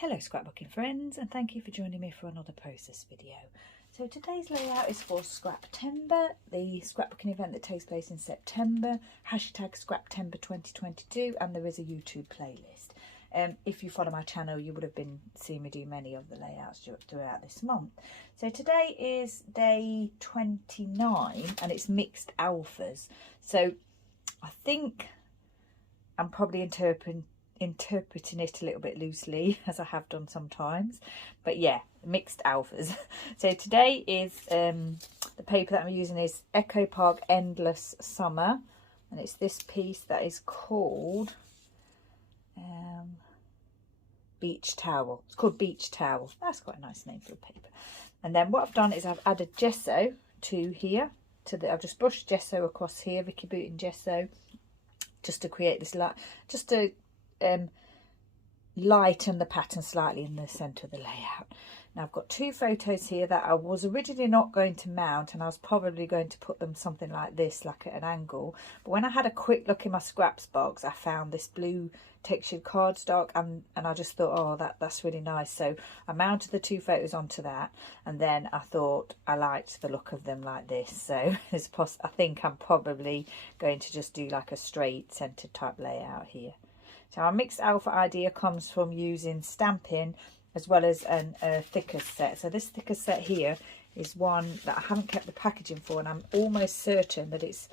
Hello scrapbooking friends, and thank you for joining me for another process video. So today's layout is for Scraptember, the scrapbooking event that takes place in September, hashtag Scraptember 2022, and there is a YouTube playlist. If you follow my channel, you would have been seeing me do many of the layouts throughout this month. So today is day 29 and it's mixed alphas. So I think I'm probably interpreting it a little bit loosely, as I have done sometimes, but yeah, mixed alphas. So today is the paper that I'm using is Echo Park Endless Summer, and it's this piece that is called Beach Towel. It's called Beach Towel. That's quite a nice name for a paper. And then what I've done is I've added gesso to here. I've just brushed gesso across here, Vicki Boutin Gesso, just to create this light, just to lighten the pattern slightly in the centre of the layout. Now I've got two photos here that I was originally not going to mount, and I was probably going to put them something like this, like at an angle, but when I had a quick look in my scraps box, I found this blue textured cardstock, and I just thought, oh, that's really nice. So I mounted the two photos onto that, and then I thought I liked the look of them like this. So I think I'm probably going to just do like a straight centered type layout here. So our mixed alpha idea comes from using stamping as well as a thicker set. So this thicker set here is one that I haven't kept the packaging for, and I'm almost certain that it's,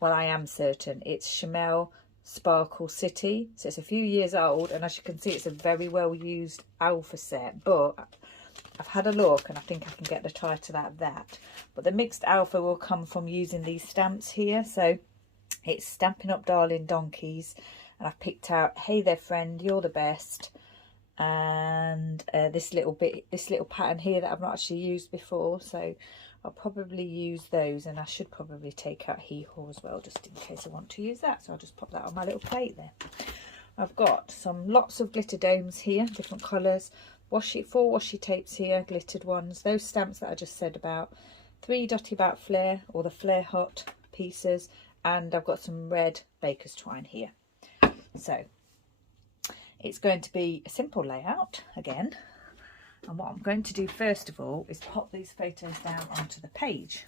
well, I am certain it's Shimelle Sparkle City. So it's a few years old, and as you can see, it's a very well used alpha set, but I've had a look and I think I can get the title out of that. But the mixed alpha will come from using these stamps here. So it's Stampin Up Darling Donkeys, and I've picked out Hey There Friend, You're the Best, and this little pattern here that I've not actually used before, so I'll probably use those, and I should probably take out Hee Haw as well, just in case I want to use that. So I'll just pop that on my little plate there. I've got lots of glitter domes here, different colours, four washi tapes here, glittered ones, those stamps that I just said about, 3 Dotty About Flair, or the Flair Hut pieces, and I've got some red baker's twine here. So it's going to be a simple layout again, and what I'm going to do first of all is pop these photos down onto the page.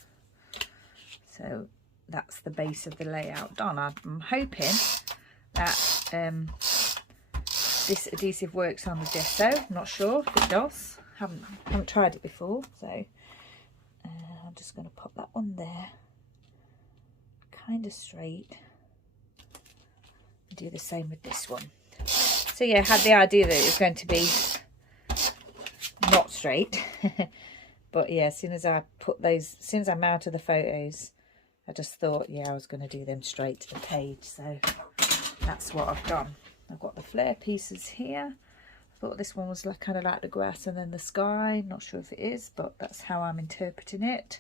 So that's the base of the layout done. I'm hoping that this adhesive works on the gesso. I'm not sure if it does. Haven't tried it before, so I'm just going to pop that one there, kind of straight. Do the same with this one. So yeah, I had the idea that it was going to be not straight, but yeah, as soon as I mounted the photos, I just thought, yeah, I was going to do them straight to the page. So that's what I've done. I've got the flare pieces here. I thought this one was kind of like the grass and then the sky. Not sure if it is, but that's how I'm interpreting it.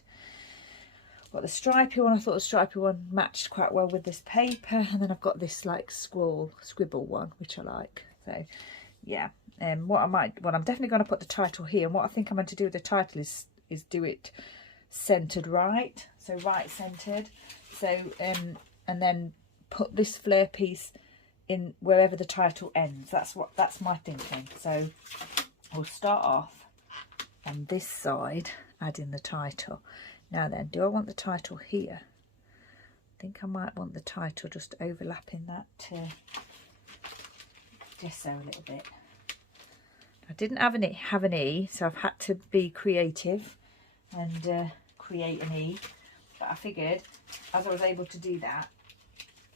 Got the stripy one. I thought the stripy one matched quite well with this paper, and then I've got this like scribble one, which I like. So yeah, what I'm definitely going to put the title here, and what I think I'm going to do with the title is do it centered right, so right centered. So and then put this flare piece in wherever the title ends. That's my thinking. So we'll start off on this side, adding the title. Now then, do I want the title here? I think I might want the title just overlapping that gesso a little bit. I didn't have an E, so I've had to be creative and create an E. But I figured, as I was able to do that,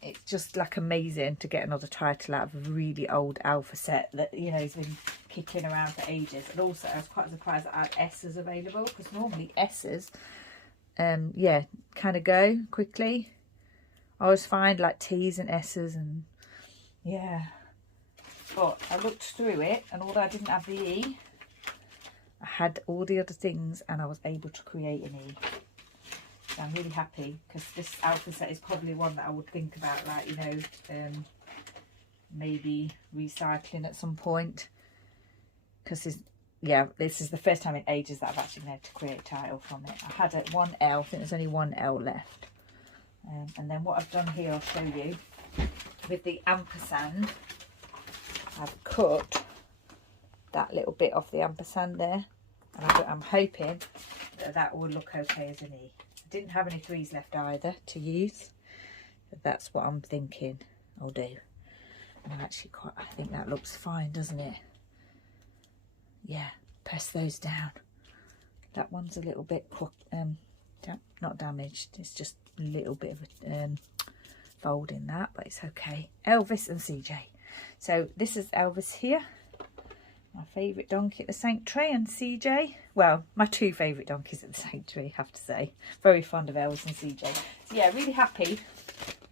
it's just like amazing to get another title out of a really old alpha set that, you know, has been kicking around for ages. And also, I was quite surprised that I had S's available, because normally S's yeah, kind of go quickly. I always find like T's and S's, and yeah, but I looked through it, and although I didn't have the E, I had all the other things, and I was able to create an E. So I'm really happy, because this alpha set is probably one that I would think about, like, you know, maybe recycling at some point, because yeah, this is the first time in ages that I've actually been able to create a title from it. I had it 1L, I think there's only 1L left. And then what I've done here, I'll show you. With the ampersand, I've cut that little bit of the ampersand there. And I'm hoping that that will look okay as an E. I didn't have any 3s left either to use. But that's what I'm thinking I'll do. And I think that looks fine, doesn't it? Yeah, press those down. That one's a little bit, not damaged. It's just a little bit of a fold in that, but it's okay. Elvis and CJ. So this is Elvis here. My favourite donkey at the Sanctuary, and CJ. Well, my 2 favourite donkeys at the Sanctuary, I have to say. Very fond of Elvis and CJ. So yeah, really happy.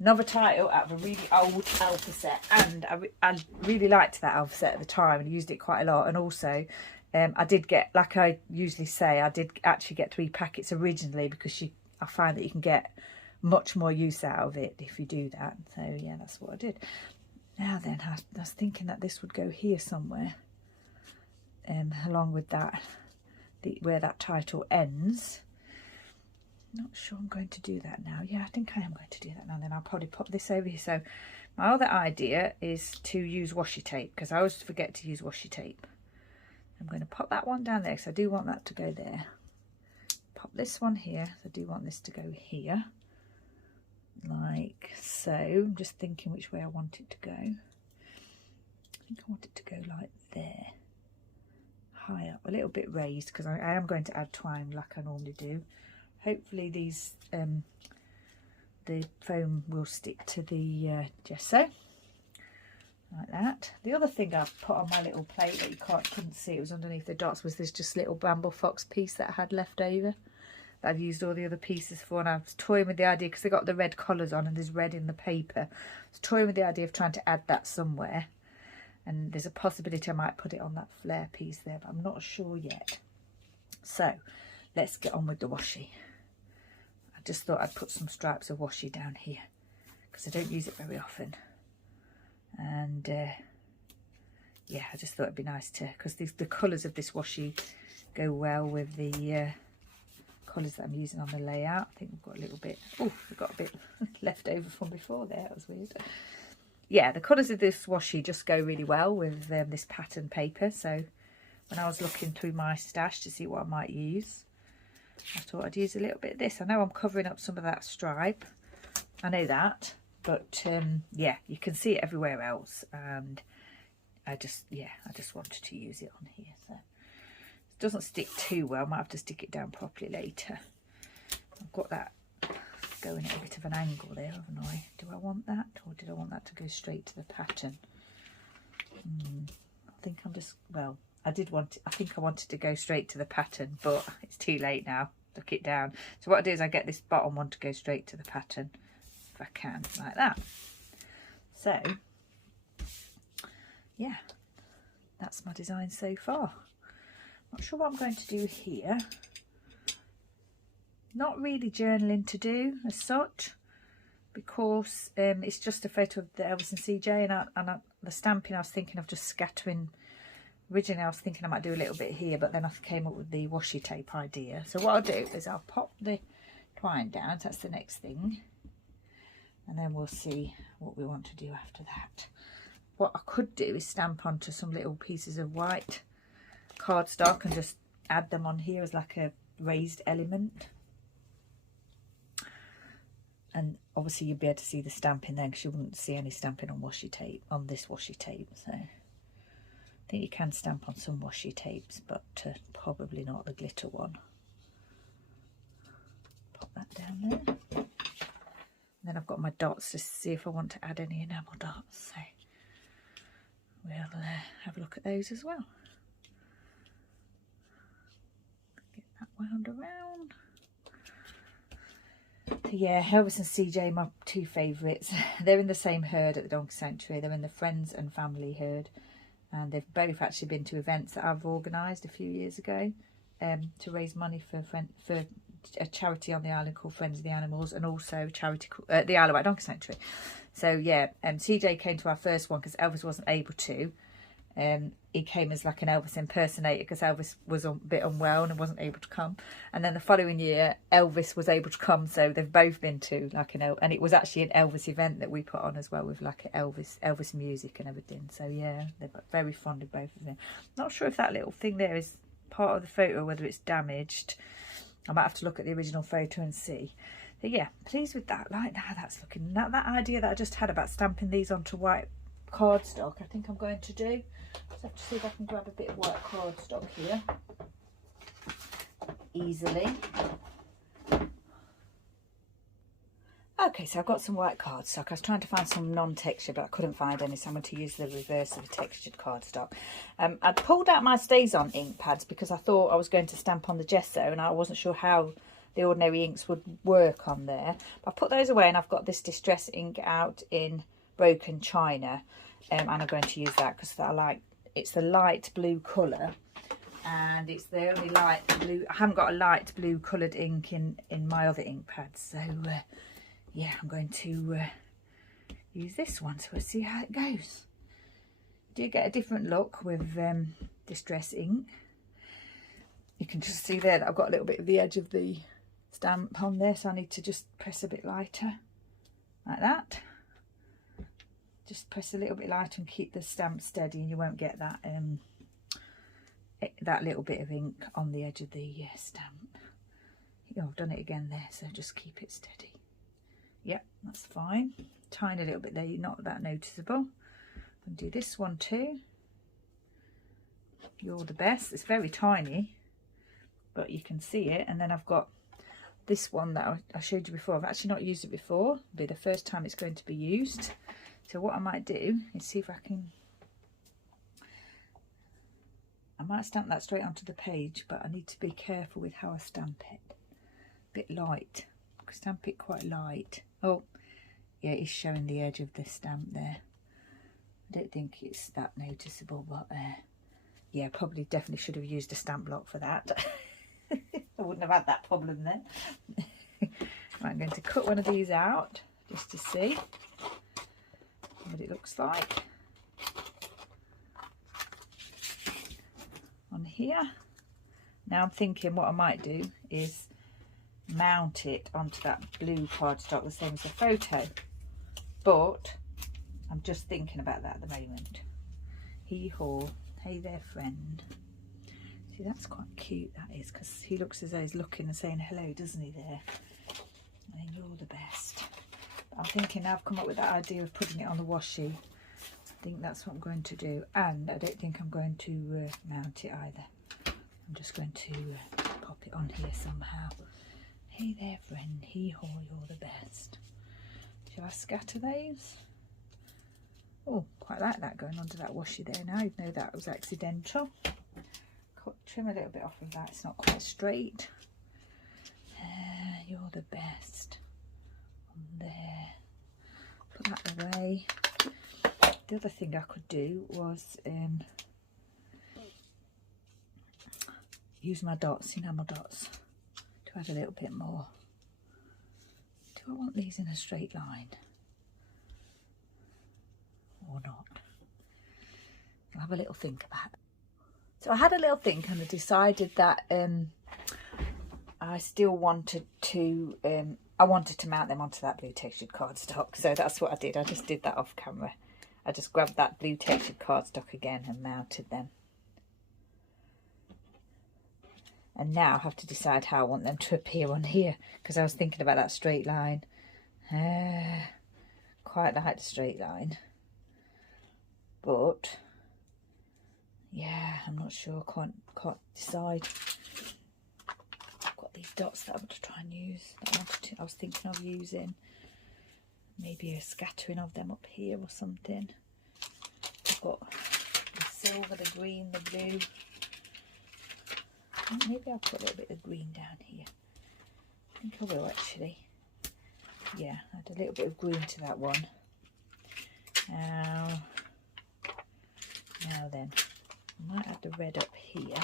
Another title out of a really old Elvis set, and I really liked that Elvis set at the time and used it quite a lot. And also I did get, like I usually say, I did actually get 3 packets originally, because I find that you can get much more use out of it if you do that. So yeah, that's what I did. Now then, I was thinking that this would go here somewhere, along with that, where that title ends. Not sure I'm going to do that now. Yeah, I think I am going to do that now. Then I'll probably pop this over here. So my other idea is to use washi tape, because I always forget to use washi tape. I'm going to pop that one down there, because I do want that to go there. Pop this one here. I do want this to go here, like so. I'm just thinking which way I want it to go. I think I want it to go like there, high up, a little bit raised, because I am going to add twine like I normally do. Hopefully these the foam will stick to the gesso like that. The other thing I've put on my little plate that you couldn't see, it was underneath the dots, was this just little Bramble Fox piece that I had left over that I've used all the other pieces for. And I was toying with the idea, because they got the red colours on and there's red in the paper, I was toying with the idea of trying to add that somewhere, and there's a possibility I might put it on that flare piece there, but I'm not sure yet. So let's get on with the washi. Just thought I'd put some stripes of washi down here, because I don't use it very often. And yeah, I just thought it'd be nice to, because the colours of this washi go well with the colours that I'm using on the layout. I think we've got a little bit, oh, we've got a bit left over from before there. That was weird. Yeah, the colours of this washi just go really well with this pattern paper. So when I was looking through my stash to see what I might use, I thought I'd use a little bit of this. I know I'm covering up some of that stripe, I know that, but yeah, you can see it everywhere else, and I just wanted to use it on here. So it doesn't stick too well, might have to stick it down properly later. I've got that going at a bit of an angle there, haven't I? Do I want that, or did I want that to go straight to the pattern? I think I'm just, well, I think I wanted to go straight to the pattern, but it's too late now. Look it down. So what I do is I get this bottom one to go straight to the pattern, if I can, like that. So yeah, that's my design so far. Not sure what I'm going to do here. Not really journaling to do as such, because it's just a photo of the Elvis and CJ, and the stamping I was thinking of just scattering. Originally I was thinking I might do a little bit here, but then I came up with the washi tape idea. So what I'll do is I'll pop the twine down, that's the next thing, and then we'll see what we want to do after that. What I could do is stamp onto some little pieces of white cardstock and just add them on here as like a raised element. And obviously you'd be able to see the stamping then, because you wouldn't see any stamping on washi tape, on this washi tape. So I think you can stamp on some washi tapes, but probably not the glitter one. Pop that down there. And then I've got my dots to see if I want to add any enamel dots. So we'll have a look at those as well. Get that wound around. Yeah, Elvis and CJ, my 2 favourites. They're in the same herd at the Donkey Sanctuary. They're in the Friends and Family herd. And they've both actually been to events that I've organised a few years ago to raise money for a charity on the island called Friends of the Animals, and also charity the Isle of Wight Donkey Sanctuary. So yeah, CJ came to our first one because Elvis wasn't able to, he came as like an Elvis impersonator because Elvis was a bit unwell and wasn't able to come. And then the following year, Elvis was able to come, so they've both been to like and it was actually an Elvis event that we put on as well with like Elvis music and everything. So yeah, they're very fond of both of them. Not sure if that little thing there is part of the photo or whether it's damaged. I might have to look at the original photo and see. But yeah, pleased with that. Like how that's looking. That idea that I just had about stamping these onto white cardstock, I think I'm going to do. Just have to see if I can grab a bit of white cardstock here easily. Okay, so I've got some white cardstock. I was trying to find some non-texture, but I couldn't find any, so I'm going to use the reverse of the textured cardstock. I'd pulled out my Stays-On ink pads because I thought I was going to stamp on the gesso and I wasn't sure how the ordinary inks would work on there. But I put those away and I've got this distress ink out in Broken China, and I'm going to use that because I like it's the light blue colour, and it's the only light blue. I haven't got a light blue coloured ink in my other ink pads, so yeah, I'm going to use this one, so we'll see how it goes. Do you get a different look with distress ink? You can just see there that I've got a little bit of the edge of the stamp on there, so I need to just press a bit lighter like that. Just press a little bit lighter and keep the stamp steady, and you won't get that that little bit of ink on the edge of the stamp. Oh, I've done it again there, so just keep it steady. Yep, that's fine. Tiny little bit there, not that noticeable. And do this one too. You're the best. It's very tiny, but you can see it. And then I've got this one that I showed you before. I've actually not used it before. It'll be the first time it's going to be used. So what I might do is see if I might stamp that straight onto the page, but I need to be careful with how I stamp it. A bit light. I can stamp it quite light. Oh, yeah, it's showing the edge of the stamp there. I don't think it's that noticeable, but yeah, probably definitely should have used a stamp block for that. I wouldn't have had that problem then. Right, I'm going to cut one of these out just to see what it looks like on here. Now I'm thinking what I might do is mount it onto that blue cardstock the same as the photo, but I'm just thinking about that at the moment. Hee haw, hey there friend. See, that's quite cute, that is, because he looks as though he's looking and saying hello, doesn't he, there? And then you're the best. I'm thinking now I've come up with that idea of putting it on the washi. I think that's what I'm going to do, and I don't think I'm going to mount it either. I'm just going to pop it on here somehow. Hey there friend, hee haw, you're the best. Shall I scatter those? Oh, quite like that going onto that washi there now, even though that was accidental. Trim a little bit off of that, it's not quite straight. You're the best. On there. Put that away. The other thing I could do was use my dots, you know, my dots, to add a little bit more. Do I want these in a straight line or not? I'll have a little think about it. So I had a little think and I decided that I still wanted to mount them onto that blue textured cardstock. So that's what I did. I just did that off camera. I just grabbed that blue textured cardstock again and mounted them. And now I have to decide how I want them to appear on here, because I was thinking about that straight line. Quite like the straight line. But yeah, I'm not sure. Can't decide. I've got these dots that I want to try and use. I was thinking of using maybe a scattering of them up here or something. I've got the silver, the green, the blue. Maybe I'll put a little bit of green down here. I think I will actually. Yeah, add a little bit of green to that one. Now then. I might add the red up here.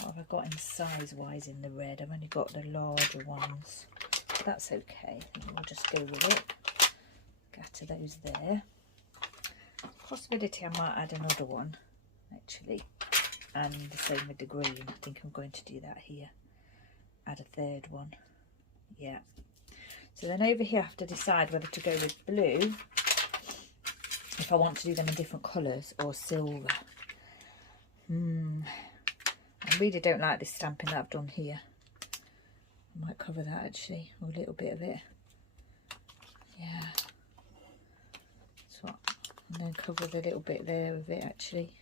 What have I got in size wise in the red? I've only got the larger ones. That's okay. We'll just go with it. Scatter those there. possibility I might add another one actually, and the same with the green. I think I'm going to do that here, add a third one. Yeah, so then over here I have to decide whether to go with blue, if I want to do them in different colours, or silver. I really don't like this stamping that I've done here. I might cover that actually, or a little bit of it. Yeah, so, and then cover the little bit there with it actually.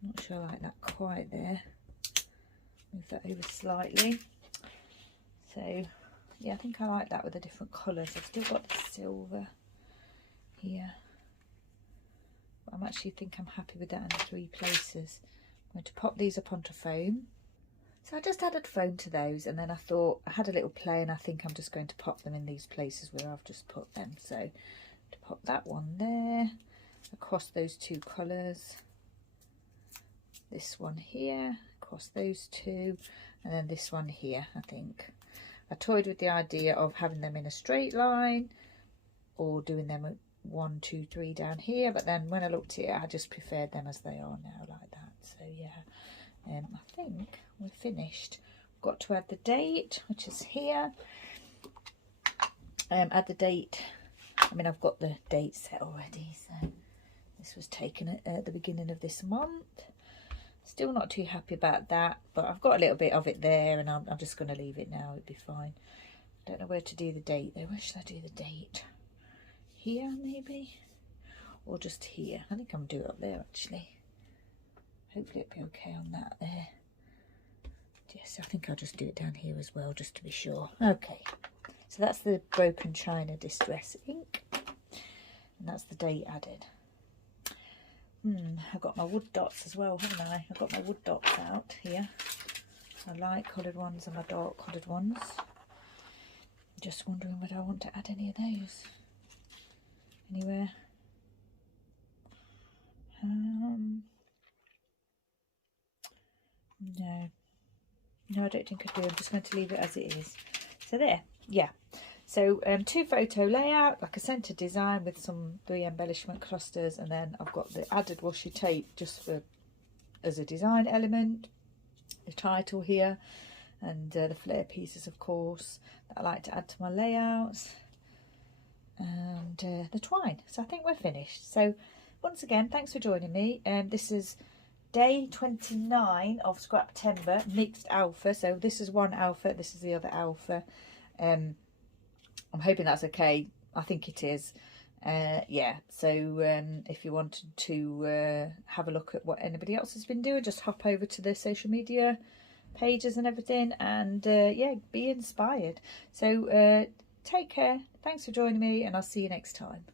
I'm not sure I like that quite there. Move that over slightly. So yeah, I think I like that with the different colours. I've still got the silver here, but I'm actually think I'm happy with that in 3 places. I'm going to pop these up onto foam. So I just added foam to those, and then I thought I had a little play, and I think I'm just going to pop them in these places where I've just put them. So to pop that one there across those 2 colours, this one here across those 2, and then this one here. I think I toyed with the idea of having them in a straight line or doing them 1, 2, 3 down here, but then when I looked at it, I just preferred them as they are now, like that. So yeah, I think we're finished. Got to add the date, which is here. Add the date. I mean, I've got the date set already, so this was taken at the beginning of this month. Still not too happy about that, but I've got a little bit of it there, and I'm just going to leave it now. It'll be fine. I don't know where to do the date though. Where should I do the date? Here maybe, or just here? I think I'm going to do it up there actually. Hopefully it'll be okay on that there. Yes, I think I'll just do it down here as well, just to be sure. Okay, so that's the Broken China Distress ink, and that's the date added. I've got my wood dots as well, haven't I? I've got my wood dots out here. My light coloured ones and my dark coloured ones. Just wondering whether I want to add any of those anywhere. No, I don't think I do. I'm just going to leave it as it is. So there, yeah. So 2 photo layout, like a centre design with some 3 embellishment clusters, and then I've got the added washi tape just for as a design element, the title here, and the flare pieces, of course, that I like to add to my layouts, and the twine. So I think we're finished. So once again, thanks for joining me. This is day 29 of Scraptember mixed alpha. So this is one alpha, this is the other alpha. I'm hoping that's okay. I think it is. Yeah, so if you wanted to have a look at what anybody else has been doing, just hop over to the social media pages and everything, and yeah, be inspired. So take care, thanks for joining me, and I'll see you next time.